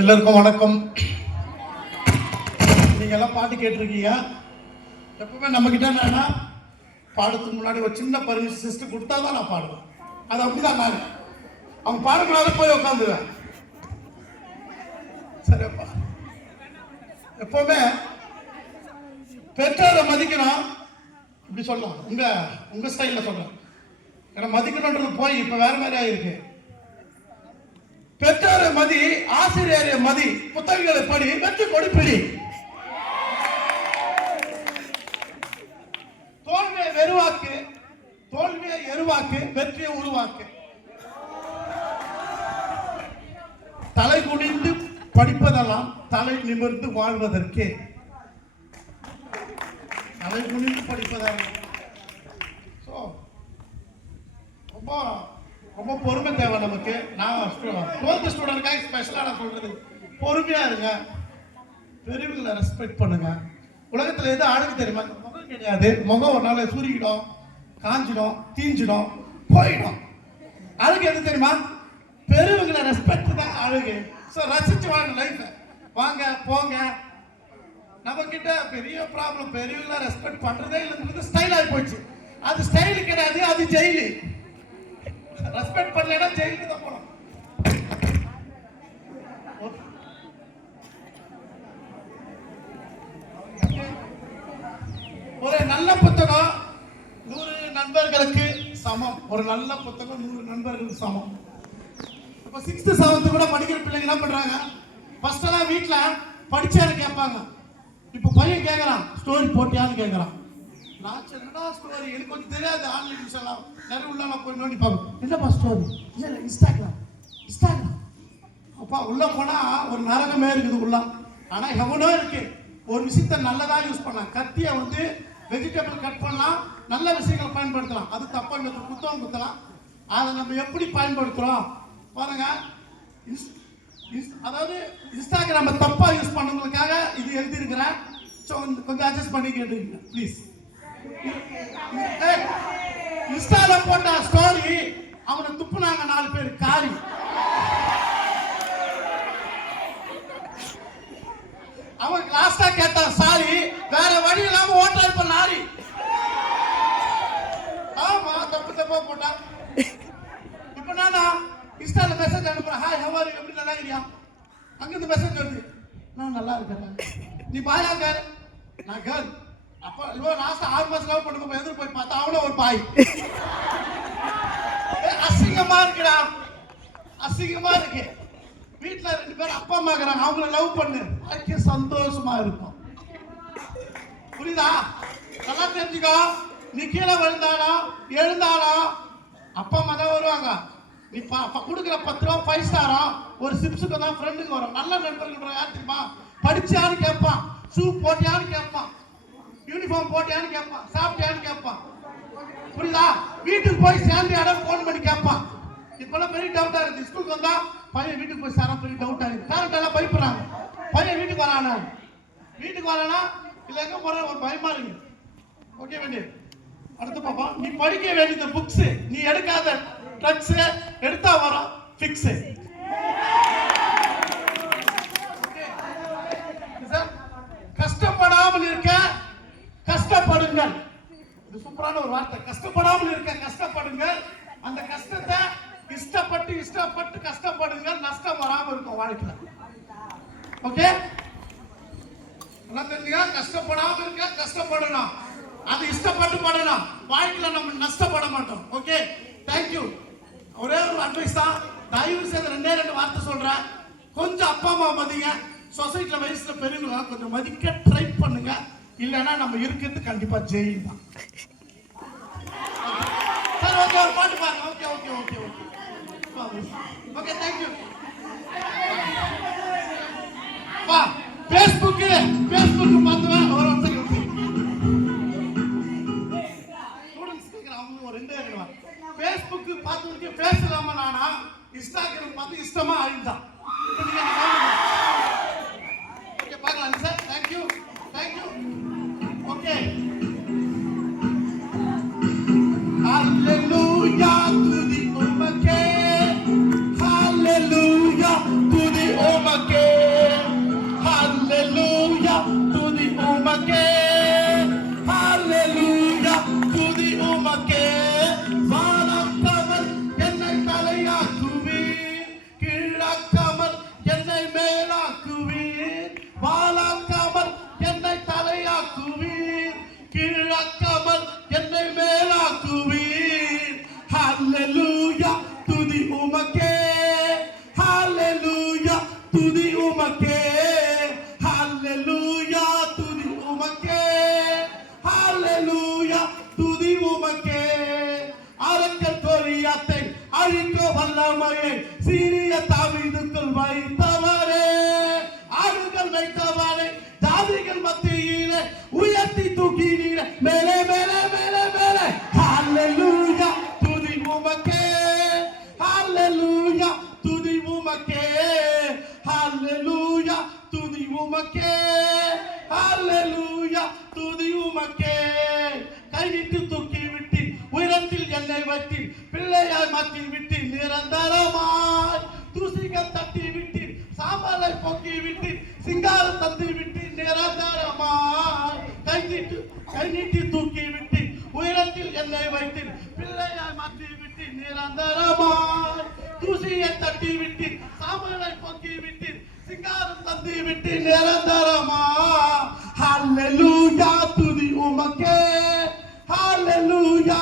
எல்லாருக்கும் வணக்கம். நீங்க எல்லாம் பாட்டு கேட்டிருக்கீங்க. எப்பவுமே நம்ம கிட்ட என்னன்னா பாடத்துக்கு முன்னாடி ஒரு சின்ன பர்மிஷன் சிஸ்டம் கொடுத்தா தான் நான் பாடுவேன். அது அப்படிதான் நான் அவங்க பாடக்கூடாத போய் உட்காந்துருவேன். சரிப்பா, எப்பவுமே பெற்றோரை மதிக்கணும். இப்படி சொல்லலாம், உங்க ஸ்டைல்ல சொல்றேன். ஏன்னா மதிக்கணும்ன்றது போய் இப்ப வேற மாதிரி ஆயிருக்கு. பெற்றோரை மதி, ஆசிரியரை மதி, புத்தகங்களை படி, வெற்றி கொடுப்பிடி. தோல்வியை வெறுவாக்கு, தோல்வியை எருவாக்கு, வெற்றியை உருவாக்கு. தலை குனிந்து படிப்பதெல்லாம் தலை நிமிர்ந்து வாழ்வதற்கே. தலை குனிந்து படிப்பதெல்லாம் ரொம்ப ரொம்ப பொறுமை தேவை நமக்கு. நான் 12th ஸ்டூடெண்ட்காக ஸ்பெஷலாக நான் சொல்றது, பொறுமையா இருங்க, பெரியவங்களை ரெஸ்பெக்ட் பண்ணுங்க. உலகத்தில் எது அழகு தெரியுமா? முகம் கிடையாது. முகம் ஒரு நாள் சுருங்கிடும், காஞ்சிடும், தீஞ்சிடும், போயிடும். அழகு எது தெரியுமா? பெரியவங்களை ரெஸ்பெக்ட் தான் அழகு. ஸோ ரசிச்சு வாங்க லைஃப். வாங்க போங்க. நம்ம கிட்ட பெரிய ப்ராப்ளம், பெரியவங்களை ரெஸ்பெக்ட் பண்றதே இல்லைன்றது ஸ்டைல் ஆகி போச்சு. அது ஸ்டைல் கிடையாது, அது ஜெயிலு. ரெஸ்பெக்ட் பண்ணலனா ஜெயிலுக்கு தான் போகணும். ஒரு நல்ல புத்தகம் 100 நண்பர்களுக்கு சமம். ஒரு நல்ல புத்தகம் 100 நண்பர்களுக்கு சமம். இப்போ 6th 7th கூட படிக்கிற பிள்ளைங்க என்ன பண்றாங்க? ஃபர்ஸ்ட் எல்லாம் வீட்டுல படிச்சாரு கேட்பாங்க. இப்போ பையன் கேட்கறான், ஸ்டோரி போட்டியான்னு கேட்கறான். நான் என்னடா ஸ்டோரி, எனக்கு கொஞ்சம் தெரியாது. ஆன்லைன் விஷயம் நிறைய உள்ள நான் போய் நோண்டி பார்ப்பேன். என்னப்பா ஸ்டோரி? இல்லை இன்ஸ்டாகிராம். அப்பா உள்ள போனா ஒரு நரகமே இருக்குது உள்ள. ஆனா எவனோ இருக்கு ஒரு விஷயத்த நல்லதா யூஸ் பண்ணலாம். கத்தியை வந்து வெஜிடபிள் கட் பண்ணலாம், நல்ல விஷயங்களை பயன்படுத்தலாம். அது தப்பா இல்லை, குத்தம் குத்தலாம். அதை நம்ம எப்படி பயன்படுத்துறோம் பாருங்க. அதாவது இன்ஸ்டாகிராம தப்பா யூஸ் பண்ணவங்களுக்காக இது எழுதியிருக்கிறேன். கொஞ்சம் அட்ஜஸ்ட் பண்ணி கேட்டுக்கங்க ப்ளீஸ். இன்ஸ்டால போட்ட ஸ்டோரி அவனை துப்புனாங்க 4 பேர் காரி. அவன் லாஸ்டா கேட்டான் சாரி, வேற வழி இல்லாம ஓட்டா இப்ப லாரி. ஆமா தப்பா போட்டான். இப்ப நானா இன்ஸ்டால மெசேஜ் அனுப்புறேன், ஹாய் ஹவ் ஆர் யூ, எப்படி நல்லா இருக்கியா? அங்கிருந்து மெசேஜ் வருது, நான் நல்லா இருக்கிறேன். நீ பாயா கேர்? நான் கேர். அப்ப லாஸ்ட் 6 மாசம் லவ் பண்ணும்போது எதிர்த்து போய் பார்த்தா அவனும் ஒரு பாய். அசிங்கமா இருக்குடா, அசிங்கமா இருக்கு. வீட்டுல 2 பேர் அப்பா அம்மா இருக்கிறாங்க, அவங்கள லவ் பண்ணு, அதுக்கு சந்தோஷமா இருக்கும். புரியுதா? நல்லா தெரிஞ்சுக்கோ. நீ கீழே விழுந்தாலும் எழுந்தாலும் அப்பா அம்மா தான் வருவாங்க. நீ கொடுக்குற 10 ரூபா 5 ஸ்டாரா ஒரு சிப்ஸுக்கு தான் ஃப்ரெண்டுக்கு வரும். நல்ல நண்பர்கள் யார் தெரியுமா? படிச்சியான்னு கேட்பான், ஷூ போட்டியான்னு கேட்பான், யூனிஃபார்ம் போட்டியான்னு கேட்பான், சாப்பிட்டியான்னு கேட்பான். புரியுதா? வீட்டுக்கு போய் சேர்ந்து போன் பண்ணி கேட்பான். இப்பெல்லாம் பெரிய டவுட்டா இருக்கு. ஸ்கூலுக்கு வந்தா பையன் வீட்டுக்கு போய் சேர பெரிய டவுட்டா இருக்கு. பேரண்ட் எல்லாம் பயப்படுறாங்க. பையன் வீட்டுக்கு வரானா இல்ல எங்க போற ஒரு பயமா இருக்கு. ஓகே வேண்டிய அடுத்து பாப்பா, நீ படிக்க வேண்டியது புக்ஸ், நீ எடுக்காத ட்ரக்ஸ் எடுத்தா வரும் ஃபிக்ஸ். கஷ்டப்படாமல் இருக்க கஷ்டப்படுங்கள். இது சூப்பரான ஒரு வார்த்தை. கஷ்டப்படாமல் இருக்க கஷ்டப்படுங்கள். அந்த கஷ்டத்தை இஷ்டப்பட்டு கஷ்டப்படுங்கள். நஷ்டம் வராமல் இருக்கும் வாழ்க்கையில. ஓகே, கஷ்டப்படாமல் இருக்க கஷ்டப்படணும், அது இஷ்டப்பட்டு படணும். வாழ்க்கையில நம்ம நஷ்டப்பட மாட்டோம். Okay, thank you. ஒரே ஒரு அட்வைஸ் தான், தயவு செய்து 2 வார்த்தை சொல்றேன். கொஞ்சம் அப்பா அம்மா மதிங்க. சொசைட்டில வயசுல பெரியவங்க கொஞ்சம் மதிக்க ட்ரை பண்ணுங்க. இல்லைன்னா நம்ம இருக்கிறது கண்டிப்பா ஜெயில் தான். சரி, ஓகே, ஒரு பாட்டு பாருங்க. Okay okay okay okay okay thank you. பா ஃபேஸ்புக் பார்த்துவேன். ஒரு ஸ்டூடெண்ட்ஸ் கேட்குறேன், அவங்க ஒரு 2 கேட்குறாங்க. ஃபேஸ்புக் பார்த்துருக்கு பேசலாமா நானா, இன்ஸ்டாகிராம் பார்த்து இஷ்டமா அழிந்தான். ஓகே பார்க்கலாம் sir. Thank you thank you. Okay, hallelujah to the Ummah, hallelujah. துதி உமக்கே ஹalleluya துதி உமக்கே ஹalleluya துதி உமக்கே அரக்கர் கோலியாத்தை அழிக்க வல்லமையை சீரிய தாவீதுக்குள் வைத்தவரே ஆடுகள் வைத்தவரே ஜாதிகள் மத்தியிலே உயர்த்தி தூக்கினீரே மேலே மேலே மேலே மேலே ஹalleluya துதி உமக்கே ஹalleluya துதி உமக்கே ஹalleluya துதி உமக்கே ஹalleluya துதி உமக்கே கைவிட்டு தூக்கி விட்டு உயரத்தில் என்னை வைத்து பிள்ளையாய் மாற்றி விட்டு நிரந்தரமாய் தூசிகள் தட்டி விட்டு சாம்பலை போக்கி விட்டு சிங்காரம் தந்து விட்டு நிரந்தரமாய் கை நீட்டி தூக்கி விட்டு உயரத்தில் என்னை வைத்து பிள்ளையாய் மாற்றி விட்டு நிரந்தரமாய் தூசியை தட்டி விட்டு சாம்பலை போக்கி விட்டு சிங்காரம் தந்து விட்டு நிரந்தரமாய் ஹalleluya துதி உமக்கே ஹalleluya